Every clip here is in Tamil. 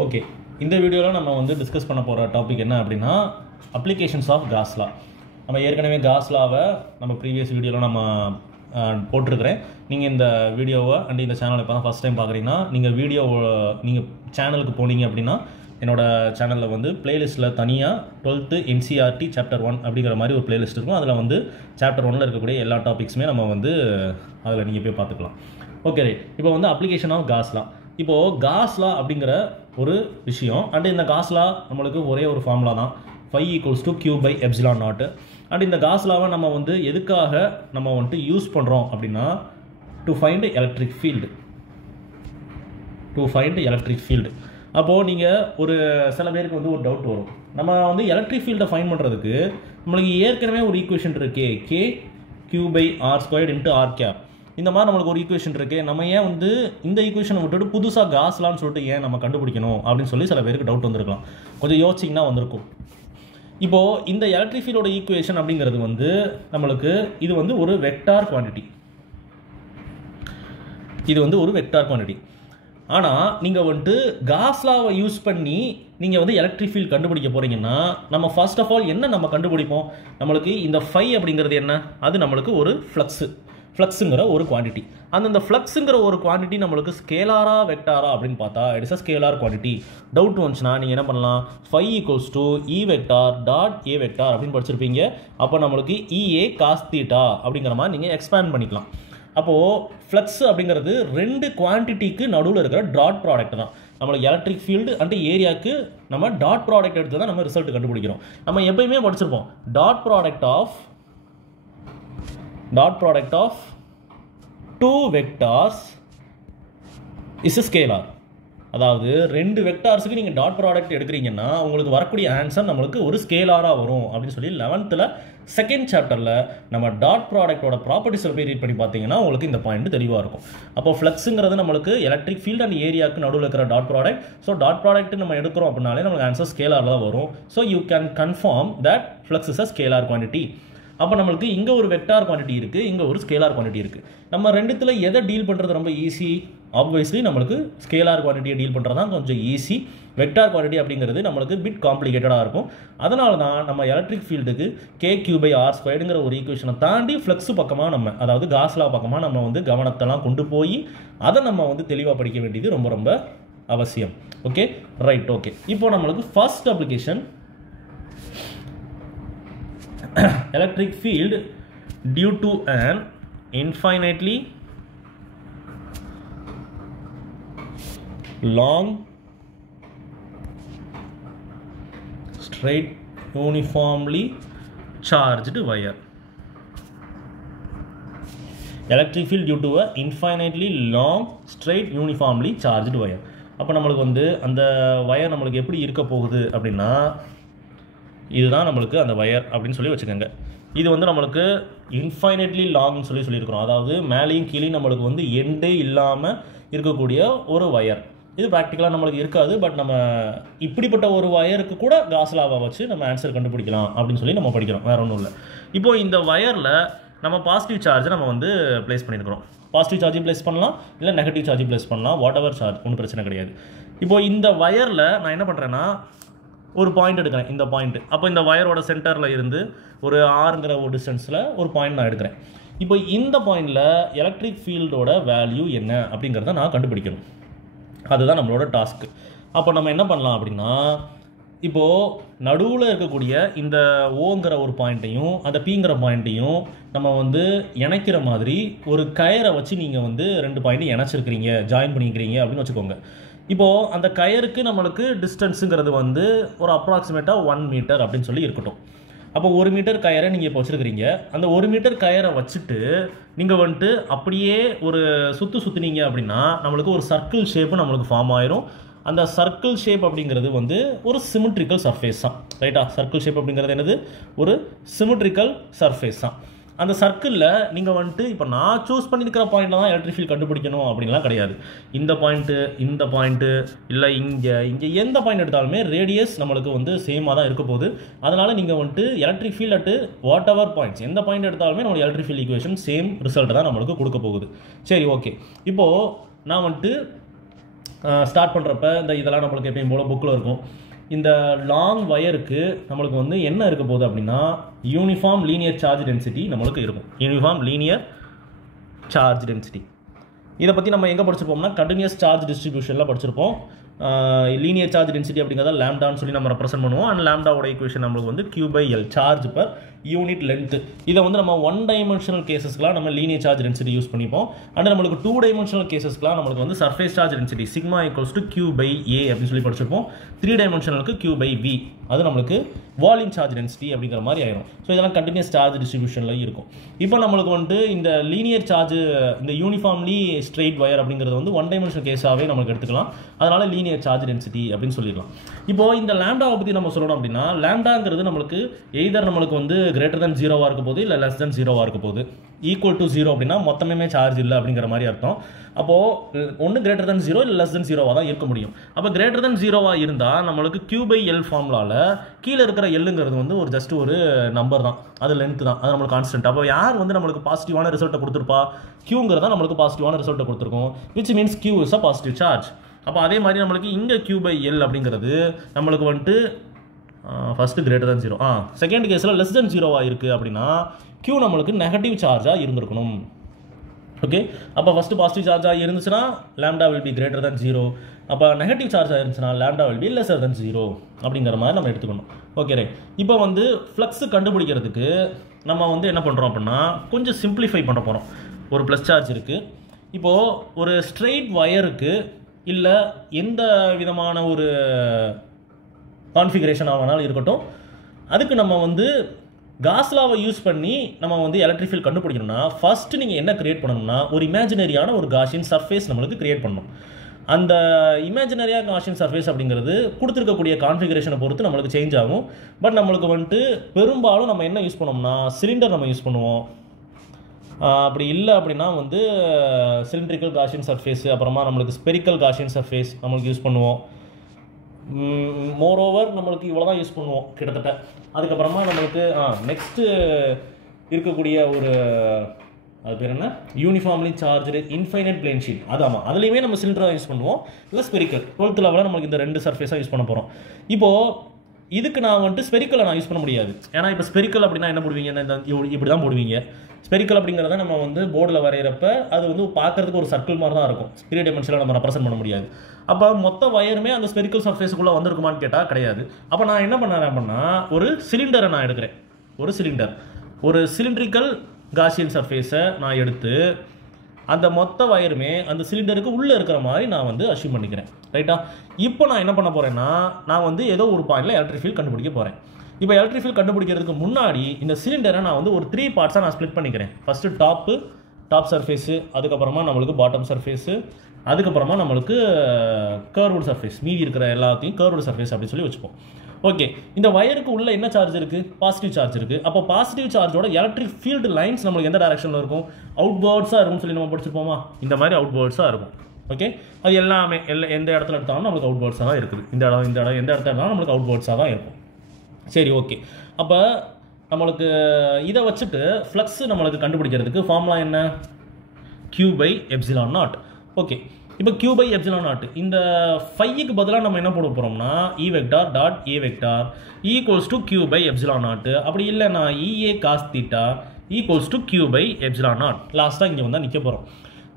ஓகே, இந்த வீடியோவில் நம்ம வந்து டிஸ்கஸ் பண்ண போகிற டாபிக் என்ன அப்படின்னா அப்ளிகேஷன்ஸ் ஆஃப் காஸ் லா. நம்ம ஏற்கனவே காஸ் லாவை நம்ம ப்ரீவியஸ் வீடியோவில் நம்ம போட்டிருக்கிறேன். நீங்கள் இந்த வீடியோவை இந்த சேனலை இப்போ தான் ஃபஸ்ட் டைம் பார்க்குறீங்கன்னா நீங்கள் சேனலுக்கு போனீங்க அப்படின்னா என்னோடய சேனலில் வந்து பிளேலிஸ்ட்டில் தனியாக 12th NCERT சாப்டர் 1 அப்படிங்கிற மாதிரி ஒரு பிளேலிஸ்ட் இருக்கும். அதில் வந்து சாப்டர் 1ல் இருக்கக்கூடிய எல்லா டாபிக்ஸுமே நம்ம வந்து அதில் நீங்கள் போய் பார்த்துக்கலாம். Okay right. இப்போ வந்து அப்ளிகேஷன் ஆஃப் காஸ் லா. இப்போது காஸ் லா அப்படிங்கிற ஒரு விஷயம் இந்த காஸ் லா நம்மளுக்கு ஒரே ஒரு ஃபார்முலா தான், phi = Q/ε0. இந்த காஸ் லாவை நம்ம வந்து எதுக்காக நம்ம வந்துட்டு யூஸ் பண்ணுறோம் அப்படின்னா டு ஃபைண்ட் எலக்ட்ரிக் ஃபீல்டு. அப்போது நீங்கள் ஒரு சில பேருக்கு வந்து ஒரு டவுட் வரும், நம்ம வந்து எலக்ட்ரிக் ஃபீல்டை ஃபைண்ட் பண்ணுறதுக்கு நம்மளுக்கு ஏற்கனவே ஒரு ஈக்குவேஷன் இருக்கே, K/Q/R² × R cap. இந்த மாதிரி நம்மளுக்கு ஒரு ஈக்குவேஷன் இருக்குது, நம்ம ஏன் வந்து இந்த ஈக்குவேஷனை விட்டுட்டு புதுசாக காஸ்லான்னு சொல்லிட்டு ஏன் நம்ம கண்டுபிடிக்கணும் அப்படின்னு சொல்லி சில பேருக்கு டவுட் வந்திருக்கலாம். கொஞ்சம் யோசிச்சிங்கன்னா வந்திருக்கும். இப்போது இந்த எலக்ட்ரிக் ஃபீல்டோட ஈக்குவேஷன் அப்படிங்கிறது வந்து நம்மளுக்கு இது வந்து ஒரு வெக்டார் குவான்டிட்டி. ஆனால் நீங்கள் வந்துட்டு காஸ் லாவை யூஸ் பண்ணி நீங்கள் வந்து எலக்ட்ரிக் ஃபீல்ட் கண்டுபிடிக்க போகிறீங்கன்னா நம்ம ஃபர்ஸ்ட் ஆஃப் ஆல் என்ன நம்ம கண்டுபிடிப்போம், நம்மளுக்கு இந்த ஃபை அப்படிங்கிறது என்ன, அது நம்மளுக்கு ஒரு ஃப்ளக்ஸுங்கிற ஒரு குவான்டிட்டி. அந்த ஃப்ளக்ஸுங்கிற ஒரு குவான்டிட்டி நம்மளுக்கு ஸ்கேலாரா வெக்டாரா அப்படின்னு பார்த்தா it's a scalar quantity. Doubt வந்துச்சுன்னா நீங்கள் என்ன பண்ணலாம், phi = E vector dot A vector அப்படின்னு படிச்சிருப்பீங்க. அப்போ நம்மளுக்கு EA cos θ அப்படிங்கிற மாதிரி நீங்கள் எக்ஸ்பேண்ட் பண்ணிக்கலாம். அப்போது ஃப்ளக்ஸ் அப்படிங்கிறது ரெண்டு குவான்டிட்டிக்கு நடுவில் இருக்கிற டாட் ப்ராடக்ட் தான். நம்மளுக்கு எலக்ட்ரிக் ஃபீல்டு அண்ட் ஏரியாவுக்கு நம்ம டாட் ப்ராடக்ட் எடுத்து தான் நம்ம ரிசல்ட் கண்டுபிடிக்கிறோம். நம்ம எப்பயுமே படிச்சிருப்போம் dot product of two vectors is a scalar. அதாவது ரெண்டு வெக்டார்ஸுக்கு நீங்கள் டாட் ப்ராடக்ட் எடுக்கிறீங்கன்னா உங்களுக்கு வரக்கூடிய ஆன்சர் நம்மளுக்கு ஒரு ஸ்கேலாராக வரும் அப்படின்னு சொல்லி 11th செகண்ட் சாப்டரில் நம்ம டாட் ப்ராடக்டோட ப்ராப்பர்ட்டிஸில் போய் ரீட் பண்ணி பார்த்தீங்கன்னா உங்களுக்கு இந்த பாயிண்ட் தெளிவாக இருக்கும். அப்போ ஃப்ளக்ஸுங்கிறது நம்மளுக்கு எலக்ட்ரிக் ஃபீல்டு அண்ட் ஏரியாவுக்கு நடுவில் இருக்கிற dot product. So dot product நம்ம எடுக்கிறோம் அப்படின்னாலே நமக்கு ஆன்சர் ஸ்கேலாரில் தான் வரும். So you can confirm that flux is a scalar quantity. அப்போ நம்மளுக்கு இங்கே ஒரு வெக்டார் குவான்டிட்டி இருக்குது, இங்கே ஒரு ஸ்கேலார் குவான்டிட்டி இருக்குது. நம்ம ரெண்டுத்தில் எதை டீல் பண்ணுறது ரொம்ப ஈஸி? ஆப்வியஸ்லி நம்மளுக்கு ஸ்கேலார் குவான்டிட்டியை டீல் பண்ணுறது தான் கொஞ்சம் ஈஸி. வெக்டார் குவான்டிட்டி அப்படிங்கிறது நம்மளுக்கு பிட் காம்ப்ளிகேட்டடாக இருக்கும். அதனால தான் நம்ம எலக்ட்ரிக் ஃபீல்டுக்கு K/Q/R² ஒரு ஈக்குவேஷனை தாண்டி ஃப்ளக்ஸ் பக்கமாக அதாவது காஸ் லா பக்கமாக நம்ம வந்து கவனத்தெல்லாம் கொண்டு போய் அதை நம்ம வந்து தெளிவாக படிக்க வேண்டியது ரொம்ப ரொம்ப அவசியம். Okay right. ஓகே, இப்போ நம்மளுக்கு first application electric field due to an infinitely long straight uniformly charged wire. Electric field due to a infinitely long straight uniformly charged wire. அப்போ நம்மளுக்கு வந்து அந்த வயர் நம்மளுக்கு எப்படி இருக்க போகுது அப்படின்னா இதுதான் நம்மளுக்கு அந்த வயர் அப்படின்னு சொல்லி வச்சுக்கோங்க. இது வந்து நம்மளுக்கு இன்ஃபைனைட்லி லாங்னு சொல்லியிருக்கிறோம். அதாவது மேலேயும் கீழே நம்மளுக்கு வந்து எண்டே இல்லாமல் இருக்கக்கூடிய ஒரு வயர். இது ப்ராக்டிக்கலாக நம்மளுக்கு இருக்காது. பட் நம்ம இப்படிப்பட்ட ஒரு வயருக்கு கூட காஸ் லாவை வச்சு நம்ம ஆன்சர் கண்டுபிடிக்கலாம் அப்படின்னு சொல்லி நம்ம படிக்கிறோம், வேறு ஒன்றும் இல்லை. இப்போது இந்த வயரில் நம்ம பாசிட்டிவ் சார்ஜை நம்ம வந்து ப்ளேஸ் பண்ணியிருக்கிறோம். பாசிட்டிவ் சார்ஜையும் ப்ளேஸ் பண்ணலாம், இல்லை நெகட்டிவ் சார்ஜையும் ப்ளேஸ் பண்ணலாம், வாட் எவர் சார்ஜ், ஒன்றும் பிரச்சனை கிடையாது. இப்போது இந்த வயரில் நான் என்ன பண்ணுறேன்னா ஒரு பாயிண்ட் எடுக்கிறேன், இந்த பாயிண்ட். அப்போ இந்த வயரோட சென்டரில் இருந்து ஒரு ஆறுங்கிற ஒரு டிஸ்டன்ஸில் ஒரு பாயிண்ட் நான் எடுக்கிறேன். இப்போ இந்த பாயிண்டில் எலக்ட்ரிக் ஃபீல்டோட வேல்யூ என்ன அப்படிங்கிறத நான் கண்டுபிடிக்கணும். அதுதான் நம்மளோட டாஸ்க்கு. அப்போ நம்ம என்ன பண்ணலாம் அப்படின்னா இப்போது நடுவில் இருக்கக்கூடிய இந்த ஓங்கிற ஒரு பாயிண்ட்டையும் அந்த பிங்கிற பாயிண்ட்டையும் நம்ம வந்து இணைக்கிற மாதிரி ஒரு கயரை வச்சு நீங்கள் வந்து ரெண்டு பாயிண்ட்டையும் இணைச்சிருக்கிறீங்க, ஜாயின் பண்ணிக்கிறீங்க அப்படின்னு வச்சுக்கோங்க. இப்போது அந்த கயருக்கு நம்மளுக்கு டிஸ்டன்ஸுங்கிறது வந்து ஒரு அப்ராக்சிமேட்டாக 1 மீட்டர் அப்படின்னு சொல்லி இருக்கட்டும். அப்போ 1 மீட்டர் கயரை நீங்கள் இப்போ வச்சுருக்கிறீங்க. அந்த 1 மீட்டர் கயரை வச்சுட்டு நீங்கள் வந்துட்டு அப்படியே ஒரு சுற்றுனீங்க அப்படின்னா நம்மளுக்கு ஒரு சர்க்கிள் ஷேப்பு நம்மளுக்கு ஃபார்ம் ஆயிரும். அந்த சர்க்கிள் ஷேப் அப்படிங்கிறது வந்து ஒரு சிமெட்ரிக்கல் சர்ஃபேஸ் தான், ரைட்டா? சர்க்கிள் ஷேப் அப்படிங்கிறது என்னது? ஒரு சிமெட்ரிக்கல் சர்ஃபேஸ் தான். அந்த சர்க்கிளில் நீங்கள் வந்துட்டு இப்போ நான் சூஸ் பண்ணியிருக்கிற பாயிண்டில் தான் எலக்ட்ரிக் ஃபீல்ட் கண்டுபிடிக்கணும் அப்படின்லாம் கிடையாது. இந்த பாயிண்ட்டு இல்லை இங்கே எந்த பாயிண்ட் எடுத்தாலுமே ரேடியஸ் நம்மளுக்கு வந்து சேமாக தான் இருக்க போகுது. அதனால் நீங்கள் வந்துட்டு electric field at what ever points எந்த பாயிண்ட் எடுத்தாலுமே நம்மளுக்கு electric field equation same result தான் நம்மளுக்கு கொடுக்க போகுது. சரி, ஓகே. இப்போது நான் வந்துட்டு ஸ்டார்ட் பண்ணுறப்ப இந்த இதெல்லாம் நம்மளுக்கு எப்பயும் போல் புக்கில் இருக்கும். இந்த லாங் வயருக்கு நம்மளுக்கு வந்து என்ன இருக்க போகுது அப்படின்னா யூனிஃபார்ம் லீனியர் சார்ஜ் டென்சிட்டி நம்மளுக்கு இருக்கும். யூனிஃபார்ம் லீனியர் சார்ஜ் டென்சிட்டி இதை பற்றி நம்ம எங்கே படிச்சிருப்போம்னா கண்டினியூஸ் சார்ஜ் டிஸ்ட்ரிபியூஷனில் படிச்சிருப்போம். லீனியர் சார்ஜ் டென்சிட்டி அப்படிங்கிறத லேம்டான்னு சொல்லி நம்ம ரெப்ரசென்ட் பண்ணுவோம். அண்ட் லேம்டாவோட ஈக்குவேஷன் நம்மளுக்கு வந்து Q/L charge per unit length. இதை வந்து நம்ம 1 டைமென்ஷனல் கேசஸ்க்குலாம் நம்ம லீனியர் சார்ஜ் டென்சிட்டி யூஸ் பண்ணிப்போம். அண்ட் நம்மளுக்கு 2 டைமென்ஷனல் கேசஸ்க்குலாம் நம்மளுக்கு வந்து surface charge density sigma equals to Q/A அப்படின்னு சொல்லி படிச்சிருப்போம். 3 டைமென்ஷனலுக்கு Q/V அது நம்மளுக்கு வால்யூம் சார்ஜ் டென்சிட்டி அப்படிங்கிற மாதிரி ஆயிரும். ஸோ இதெல்லாம் கண்டினியூஸ் சார்ஜ் டிஸ்ட்ரிபியூஷனில் இருக்கும். இப்போ நம்மளுக்கு வந்து இந்த லீனியர் சார்ஜ் இந்த யூனிஃபார்ம்லி ஸ்ட்ரெயிட் வயர் அப்படிங்கிறது வந்து 1 டைமென்ஷனல் கேஸாகவே நமக்கு எடுத்துக்கலாம். அதனால லீனியர் சார்ஜ் டென்சிட்டி அப்படின்னு சொல்லிடலாம். இப்போ இந்த லேம்டாவை பற்றி நம்ம சொல்லணும் அப்படின்னா லேம்டாங்கிறது நம்மளுக்கு எய்தர் நம்மளுக்கு வந்து கிரேட்டர் தென் 0 இருக்க போகுது இல்லை லெஸ் தென் 0 இருக்க போகுது. ஈக்குவல் டு 0 அப்படின்னா மொத்தமே சார்ஜ் இல்லை அப்படிங்கிற மாதிரி அர்த்தம். அப்போது ஒன்று கிரேட்டர் தென் 0 இல்லை லெஸ் தென் 0 தான் இருக்க முடியும். அப்போ கிரேட்டர் தென் 0 இருந்தால் நம்மளுக்கு Q/L ஃபார்முலாவில் கீழே இருக்கிற எல்லுங்கிறது வந்து ஒரு ஜஸ்ட் ஒரு நம்பர் தான், அது லென்த் தான், அது நம்மளுக்கு கான்ஸ்டன்ட். அப்போ யார் வந்து நம்மளுக்கு பாசிட்டிவான ரிசல்ட்டை கொடுத்துருப்பா? Qங்கிறதா நம்மளுக்கு பாசிட்டிவான ரிசல்ட்டை கொடுத்துருக்கோம், which means Q is a positive charge. அப்போ அதே மாதிரி நம்மளுக்கு இங்கே Q/L அப்படிங்கிறது நம்மளுக்கு வந்துட்டு ஃபஸ்ட்டு கிரேட்டர் தென் 0 செகண்ட் கேஸில் லெஸ் தென் 0 இருக்குது அப்படின்னா Q நம்மளுக்கு நெகட்டிவ் சார்ஜாக இருந்திருக்கணும். ஓகே, அப்போ ஃபஸ்ட்டு பாசிட்டிவ் சார்ஜாக இருந்துச்சுன்னா lambda will be greater than 0. அப்போ நெகட்டிவ் சார்ஜாக இருந்துச்சுன்னா லேம்டா வில் பி லெஸர் தென் 0 அப்படிங்கிற மாதிரி நம்ம எடுத்துக்கணும். Okay right. இப்போ வந்து ஃப்ளக்ஸ் கண்டுபிடிக்கிறதுக்கு நம்ம வந்து என்ன பண்ணுறோம் அப்படின்னா கொஞ்சம் சிம்பிளிஃபை பண்ண போகிறோம். ஒரு ப்ளஸ் சார்ஜ் இருக்குது. இப்போது ஒரு ஸ்ட்ரெயிட் வயருக்கு இல்லை எந்த விதமான ஒரு கான்ஃபிகரேஷனாக வேணாலும் இருக்கட்டும், அதுக்கு நம்ம வந்து காஸ்லாவை யூஸ் பண்ணி நம்ம வந்து எலக்ட்ரிக் ஃபீல்ட் கண்டுபிடிக்கணும்னா ஃபர்ஸ்ட் நீங்கள் என்ன கிரியேட் பண்ணணும்னா ஒரு இமேஜினரியான ஒரு காஷியன் சர்ஃபேஸ் நம்மளுக்கு கிரியேட் பண்ணணும். அந்த இமேஜினரியாக காஷியன் சர்ஃபேஸ் அப்படிங்கிறது கொடுத்துருக்கக்கூடிய கான்ஃபிகரேஷனை பொறுத்து நம்மளுக்கு சேஞ்ச் ஆகும். பட் நம்மளுக்கு வந்துட்டு பெரும்பாலும் நம்ம என்ன யூஸ் பண்ணோம்னா சிலிண்டர் நம்ம யூஸ் பண்ணுவோம். அப்படி இல்லை அப்படின்னா வந்து சிலிண்ட்ரிக்கல் காஷியன் சர்ஃபேஸ், அப்புறமா நம்மளுக்கு ஸ்பெரிக்கல் காஷியன் சர்ஃபேஸ் நம்மளுக்கு யூஸ் பண்ணுவோம். மோரோவர் நம்மளுக்கு இவ்வளோ தான் யூஸ் பண்ணுவோம் கிட்டத்தட்ட. அதுக்கப்புறமா நம்மளுக்கு நெக்ஸ்ட்டு இருக்கக்கூடிய ஒரு அது பேர் என்ன uniformly charged infinite plane sheet. அதுலேயுமே நம்ம சிலிண்டராக யூஸ் பண்ணுவோம், இல்லை ஸ்பெரிக்கல் 12th லெவலில் நம்மளுக்கு இந்த 2 சர்ஃபேஸாக யூஸ் பண்ண போகிறோம். இப்போது இதுக்கு நான் வந்துட்டு ஸ்பெரிக்கலை நான் யூஸ் பண்ண முடியாது. ஏன்னா இப்போ ஸ்பெரிக்கல் அப்படின்னா என்ன போடுவீங்க, இப்படி தான் போடுவீங்க. ஸ்பெரிக்கல் அப்படிங்கிறத நம்ம வந்து போர்டில் வரைகிறப்ப அது வந்து பார்க்கறதுக்கு ஒரு சர்க்கிள் மாதிரி தான் இருக்கும். 3 டைமென்ஷனில் நம்ம ரெப்ரசென்ட் பண்ண முடியாது. அப்போ மொத்த வயருமே அந்த ஸ்பெரிக்கல் சர்ஃபேஸுக்குள்ளே வந்திருக்குமான்னு கேட்டால் கிடையாது. அப்போ நான் என்ன பண்ணேன் அப்படின்னா ஒரு சிலிண்டரை நான் எடுக்கிறேன். ஒரு சிலிண்ட்ரிக்கல் காஷியன் சர்ஃபேஸை நான் எடுத்து அந்த மொத்த வயருமே அந்த சிலிண்டருக்கு உள்ளே இருக்கிற மாதிரி நான் வந்து அஷ்யூம் பண்ணிக்கிறேன். ரைட்டா? இப்போ நான் என்ன பண்ண போகிறேன்னா நான் வந்து ஏதோ ஒரு பாயிண்டில் எலக்ட்ரிக் ஃபீல்ட் கண்டுபிடிக்க போகிறேன். இப்போ எலக்ட்ரிக் ஃபீல்ட் கண்டுபிடிக்கிறதுக்கு முன்னாடி இந்த சிலிண்டரை நான் வந்து ஒரு 3 பார்ட்ஸாக நான் ஸ்ப்ளிட் பண்ணிக்கிறேன். ஃபஸ்ட்டு டாப் சர்ஃபேஸு, அதுக்கப்புறமா நம்மளுக்கு பாட்டம் சர்ஃபேஸு, அதுக்கப்புறமா நம்மளுக்கு கர்வ்டு சர்ஃபேஸ். மீதி இருக்கிற எல்லாத்தையும் கர்வ்டு சர்ஃபேஸ் அப்படின்னு சொல்லி வச்சுப்போம். ஓகே, இந்த வயருக்கு உள்ள என்ன சார்ஜ் இருக்குது? பாசிட்டிவ் சார்ஜ் இருக்குது. அப்போ பாசிட்டிவ் சார்ஜோட எலக்ட்ரிக் ஃபீல்டு லைன்ஸ் நம்மளுக்கு எந்த டைரக்ஷனில் இருக்கும்? அவுட்வேர்ட்ஸாக இருக்கும்னு சொல்லி நம்ம படிச்சிருப்போமா? இந்த மாதிரி அவுட்வேர்ட்ஸாக இருக்கும். ஓகே, அது எல்லாமே எந்த இடத்துல எடுத்தாலும் நம்மளுக்கு அவுட்வேர்ட்ஸாக தான் இருக்குது. இந்த இடம் எந்த இடத்துல இருந்தாலும் நம்மளுக்கு அவுட்வேர்ட்ஸாக தான் இருக்கும். சரி, ஓகே. அப்போ நம்மளுக்கு இதை வச்சுட்டு ஃப்ளக்ஸ் நம்மளுக்கு கண்டுபிடிக்கிறதுக்கு ஃபார்முலா என்ன? Q/ε0. ஓகே, இப்போ Q/ε0 இந்த ஃபைக்கு பதிலாக நம்ம என்ன போட போகிறோம்னா E vector dot A vector equals to Q/ε0. அப்படி இல்லைன்னா EA cos θ equals to Q/ε0. லாஸ்ட்டாக இங்கே வந்தால் நிற்க போகிறோம்.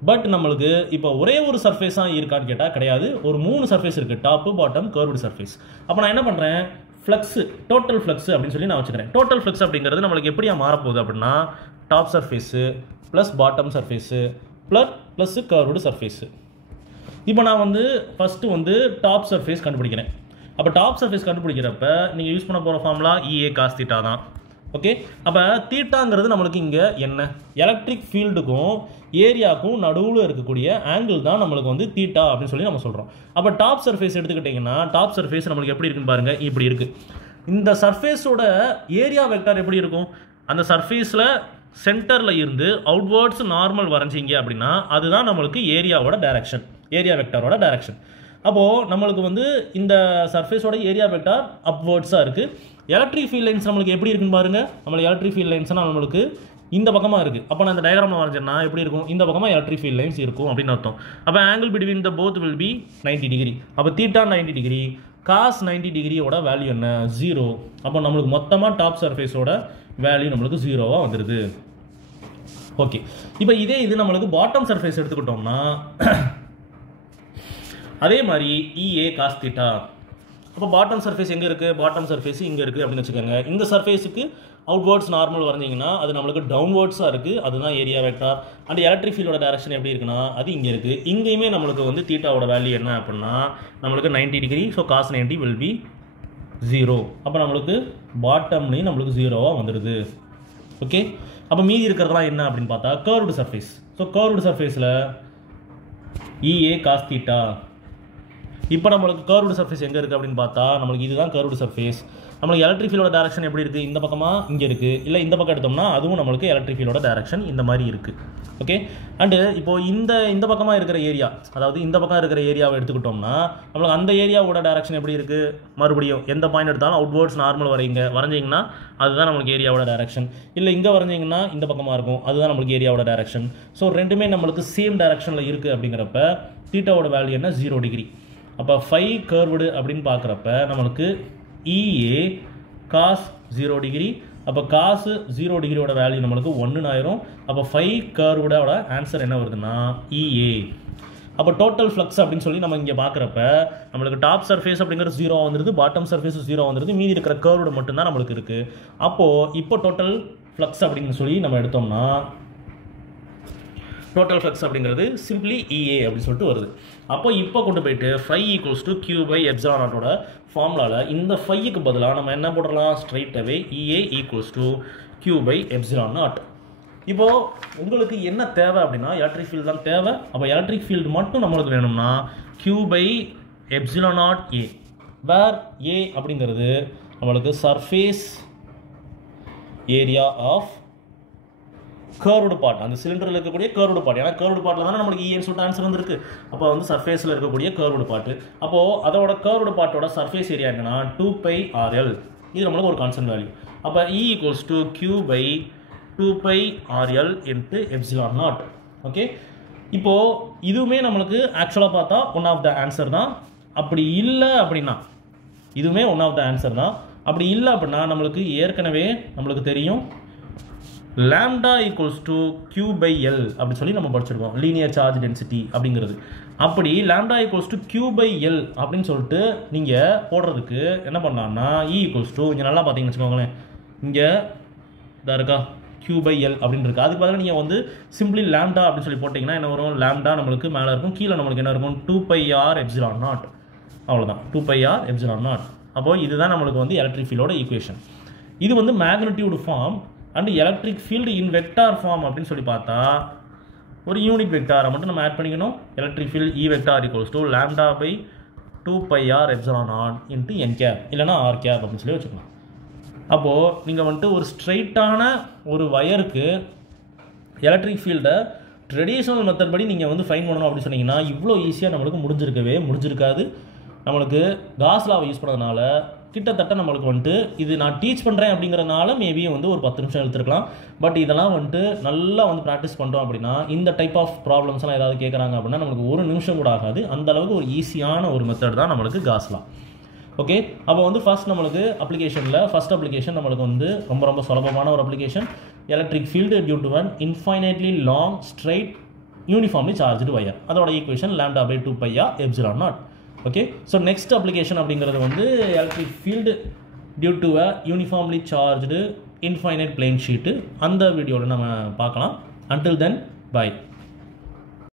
பட் நம்மளுக்கு இப்போ ஒரே ஒரு சர்ஃபேஸாக இருக்கான்னு கேட்டால் கிடையாது. ஒரு 3 சர்ஃபேஸ் இருக்குது, டாப்பு பாட்டம் கர்வ்டு சர்ஃபேஸ். அப்போ நான் என்ன பண்ணுறேன், ஃப்ளக்ஸு டோட்டல் ஃப்ளக்ஸ் அப்படின்னு சொல்லி நான் வச்சுக்கிறேன். டோட்டல் ஃப்ளக்ஸ் அப்படிங்கிறது நம்மளுக்கு எப்படியா மாறப்போகுது அப்படின்னா top surface plus bottom surface plus curved surface. இப்போ நான் வந்து ஃபஸ்ட்டு வந்து டாப் சர்ஃபேஸ் கண்டுபிடிக்கிறேன். அப்போ டாப் சர்ஃபேஸ் கண்டுபிடிக்கிறப்ப நீங்கள் யூஸ் பண்ண போகிற ஃபார்முலா EA cos θ தான். ஓகே, அப்போ தீட்டாங்கிறது நம்மளுக்கு இங்கே என்ன? எலக்ட்ரிக் ஃபீல்டுக்கும் ஏரியாவுக்கும் நடுவில் இருக்கக்கூடிய ஆங்கிள் தான் நம்மளுக்கு வந்து தீட்டா அப்படின்னு சொல்லி நம்ம சொல்கிறோம். அப்போ டாப் சர்ஃபேஸ் எடுத்துக்கிட்டிங்கன்னா டாப் சர்ஃபேஸ் நம்மளுக்கு எப்படி இருக்குன்னு பாருங்கள், இப்படி இருக்குது. இந்த சர்ஃபேஸோட ஏரியா வெக்டார் எப்படி இருக்கும்? அந்த சர்ஃபேஸில் சென்டரில் இருந்து அவுட்வேர்ட்ஸ் நார்மல் வரைஞ்சிங்க அப்படின்னா அதுதான் நம்மளுக்கு ஏரியாவோட டைரக்ஷன், ஏரியா வெக்டாரோட டைரக்ஷன். அப்போது நம்மளுக்கு வந்து இந்த சர்ஃபேஸோட ஏரியா வெக்டார் அப்வேர்ட்ஸாக இருக்குது. எலக்ட்ரிக் ஃபீல்ட் லைன்ஸ் நம்மளுக்கு எப்படி இருக்குன்னு பாருங்கள். நம்மளுக்கு எலக்ட்ரிக் ஃபீல்ட் லைன்ஸ்னால் நம்மளுக்கு இந்த பக்கமாக இருக்குது. அப்போ நான் இந்த டயக்ராமில் வரைஞ்சேன்னா எப்படி இருக்கும், இந்த பக்கமாக எலக்ட்ரிக் ஃபீல்ட் லைன்ஸ் இருக்கும் அப்படின்னு அர்த்தம். அப்போ angle between the both will be 90 degree. அப்போ தீட்டா 90 டிகிரி, காஸ் 90 டிகிரியோட வேல்யூ என்ன, 0. அப்போ நம்மளுக்கு மொத்தமாக டாப் சர்ஃபேஸோட வேல்யூ நம்மளுக்கு 0வாக வந்துடுது. ஓகே, இப்போ இது நம்மளுக்கு பாட்டம் சர்ஃபேஸ் எடுத்துக்கிட்டோம்னா அதே மாதிரி EA காஸ் தீட்டா. அப்போ பாட்டம் சர்ஃபேஸ் எங்கே இருக்குது, பாட்டம் சர்ஃபேஸ் இங்கே இருக்குது அப்படின்னு வச்சுக்கோங்க. இந்த சர்ஃபேஸுக்கு அவுட்வேர்ட்ஸ் நார்மல் வரைஞ்சிங்கன்னா அது நம்மளுக்கு டவுன்வேர்ட்ஸாக இருக்குது, அதுதான் ஏரியா வெக்டார். அண்ட் எலக்ட்ரிக் ஃபீல்டோட டேரக்ஷன் எப்படி இருக்குன்னா அது இங்கே இருக்குது. இங்கேயுமே நம்மளுக்கு வந்து தீட்டாவோட வேல்யூ என்ன அப்படின்னா நம்மளுக்கு 90 degree. So cos 90 will be 0. அப்போ நம்மளுக்கு பாட்டம்லேயும் நம்மளுக்கு 0வாக வந்துடுது. ஓகே, அப்போ மீதி இருக்கிறதுலாம் என்ன அப்படின்னு பார்த்தா கர்வ்டு சர்ஃபேஸ். ஸோ கர்வ்டு சர்ஃபேஸில் EA காஸ் தீட்டா. இப்போ நம்மளுக்கு கர்வ்டு சர்ஃபேஸ் எங்கே இருக்குது அப்படின்னு பார்த்தா நம்மளுக்கு இதுதான் கர்வ்டு சர்ஃபேஸ். நம்மளுக்கு எலக்ட்ரிக் ஃபீல்டோட டேரக்ஷன் எப்படி இருக்குது, இந்த பக்கமாக இங்கே இருக்குது, இல்லை இந்த பக்கம் எடுத்தோம்னா அதுவும் நம்மளுக்கு எலக்ட்ரிக் ஃபீல்டோட டேரக்ஷன் இந்த மாதிரி இருக்குது. ஓகே, அண்டு இப்போது இந்த பக்கமாக இருக்கிற ஏரியா, அதாவது இந்த பக்கம் இருக்கிற ஏரியாவை எடுத்துக்கிட்டோம்னா நம்மளுக்கு அந்த ஏரியாவோட டேரக்ஷன் எப்படி இருக்குது, மறுபடியும் எந்த பாயிண்ட் எடுத்தாலும் அவுட்வேர்ட்ஸ் நார்மல் வரைஞ்சிங்கன்னா அதுதான் நம்மளுக்கு ஏரியாவோட டேரக்ஷன். இல்லை இங்கே வரைஞ்சிங்கன்னா இந்த பக்கமாக இருக்கும், அதுதான் நம்மளுக்கு ஏரியாவோட டேரக்ஷன். ஸோ ரெண்டுமே நம்மளுக்கு சேம் டேரக்ஷனில் இருக்குது அப்படிங்கிறப்ப தீட்டாவோட வேல்யூ என்ன, 0 டிகிரி. அப்போ ஃபை கர்வ்டு அப்படின்னு பார்க்குறப்ப நம்மளுக்கு EA காஸ் 0 டிகிரி. அப்போ காசு 0 டிகிரியோட வேல்யூ நம்மளுக்கு 1 ஆயிரும். அப்போ ஃபை கர்வ்டோட ஆன்சர் என்ன வருதுன்னா EA. அப்போ டோட்டல் ஃப்ளக்ஸ் அப்படின்னு சொல்லி நம்ம இங்கே பார்க்குறப்ப நம்மளுக்கு டாப் சர்ஃபேஸ் அப்படிங்கிறது 0 வந்துடுது, பாட்டம் சர்ஃபேஸ் 0 வந்துடுது, மீதி இருக்கிற கர்வ்டு மட்டும்தான் நம்மளுக்கு இருக்குது. அப்போது இப்போ டோட்டல் ஃப்ளக்ஸ் அப்படின்னு சொல்லி நம்ம எடுத்தோம்னா டோட்டல் ஃப்ளக்ஸ் அப்படிங்கிறது சிம்பிளி EA அப்படின்னு சொல்லிட்டு வருது. அப்போ இப்போ கொண்டு போயிட்டு ஃபை ஈக்குவல்ஸ் டு Q/ε0ஓட ஃபார்முலாவில் இந்த ஃபைக்கு பதிலாக நம்ம என்ன போடலாம், ஸ்ட்ரைட்டாகவே EA ஈக்குவல்ஸ் டு Q/ε0. இப்போது உங்களுக்கு என்ன தேவை அப்படின்னா எலக்ட்ரிக் ஃபீல்டு தான் தேவை. அப்போ எலக்ட்ரிக் ஃபீல்டு மட்டும் நம்மளுக்கு வேணும்னா Q/ε0A, வேர் A அப்படிங்கிறது நம்மளுக்கு surface area of curved part, அந்த சிலிண்டரில் இருக்கக்கூடிய கர்வ்டு பார்ட். ஏன்னா கர்வ்டு பார்ட்டில் தானே நம்மளுக்கு EAன்னு சொல்லிட்டு ஆன்சர் வந்துருக்கு. அப்போ வந்து சர்ஃபேஸில் இருக்கக்கூடிய கர்வ்டு பார்ட்டு. அப்போது அதோட கர்வ்டு பார்ட்டோட சர்ஃபேஸ் ஏரியா என்னன்னா 2πRL. இது நம்மளுக்கு ஒரு கான்ஸ்டன்ட் வேல்யூ. அப்போ E equals to Q/2πRL into ε0. Okay, இப்போது இதுவுமே நம்மளுக்கு ஆக்சுவலாக பார்த்தா ஒன் ஆஃப் த ஆன்சர் தான். அப்படி இல்லை அப்படின்னா இதுவுமே ஒன் ஆஃப் த ஆன்சர் தான். அப்படி இல்லை அப்படின்னா நம்மளுக்கு ஏற்கனவே நம்மளுக்கு தெரியும் lambda ஈக்குவல்ஸ் டு Q/L அப்படின்னு சொல்லி நம்ம படிச்சிருக்கோம், லீனியர் சார்ஜ் டென்சிட்டி அப்படிங்கிறது. அப்படி lambda ஈக்குவல்ஸ் டு Q/L அப்படின்னு சொல்லிட்டு நீங்கள் போடுறதுக்கு என்ன பண்ணலாம்னா E ஈக்குவல்ஸ் டு, இங்கே நல்லா பார்த்தீங்கன்னு வச்சுக்கோங்களேன், இங்கே இதாக இருக்கா Q/L அப்படின்னு இருக்குது. அதுக்கு பதிலாக நீங்கள் வந்து சிம்பிளி lambda அப்படின்னு சொல்லி போட்டிங்கன்னா என்ன வரும், lambda நம்மளுக்கு மேலே இருக்கும், கீழே நம்மளுக்கு என்ன இருக்கும் 2πr/ε0. அவ்வளோதான், 2πr/ε0. அப்போது இதுதான் நம்மளுக்கு வந்து எலக்ட்ரிக் ஃபீல்டோட ஈக்குவேஷன். இது வந்து magnitude form and electric field in vector form அப்படின்னு சொல்லி பார்த்தா ஒரு யூனிட் வெக்டாரை மட்டும் நம்ம ஆட் பண்ணிக்கணும். Electric field E vector equals to λ/2πr/ε0 into n cap இல்லைனா r கேப் அப்படின்னு சொல்லி வச்சுக்கலாம். அப்போது நீங்கள் வந்துட்டு ஒரு ஸ்ட்ரைட்டான ஒரு வயருக்கு எலக்ட்ரிக் ஃபீல்டை ட்ரெடிஷ்னல் மெத்தட் படி நீங்கள் வந்து ஃபைன் பண்ணணும் அப்படின்னு சொன்னீங்கன்னா இவ்வளோ ஈஸியாக நம்மளுக்கு முடிஞ்சிருக்காது. நம்மளுக்கு காஸ் லாவை யூஸ் பண்ணதுனால கிட்டத்தட்ட நம்மளுக்கு வந்துட்டு இது நான் டீச் பண்ணுறேன் அப்படிங்கிறதுனால மேபி வந்து ஒரு 10 நிமிஷம் எடுத்துருக்கலாம். பட் இதெல்லாம் வந்துட்டு நல்லா வந்து ப்ராக்டிஸ் பண்ணுறோம் அப்படின்னா இந்த டைப் ஆஃப் ப்ராப்ளம்ஸ்லாம் ஏதாவது கேட்குறாங்க அப்படின்னா நம்மளுக்கு ஒரு நிமிஷம் கூட ஆகாது. அந்த அளவுக்கு ஒரு ஈஸியான ஒரு மெத்தட் தான் நம்மளுக்கு காஸ் லா. ஓகே, அப்போ வந்து ஃபர்ஸ்ட் நம்மளுக்கு ஃபர்ஸ்ட் அப்ளிகேஷன் நம்மளுக்கு வந்து ரொம்ப சுலபமான ஒரு application, electric field due to an infinitely long straight uniformly charged wire. அதோட equation λ/2πr/ε0. Okay, so next application அப்படிங்கிறது வந்து electric field due to a uniformly charged infinite plane sheet. அந்த வீடியோவில் நம்ம பார்க்கலாம். Until then by.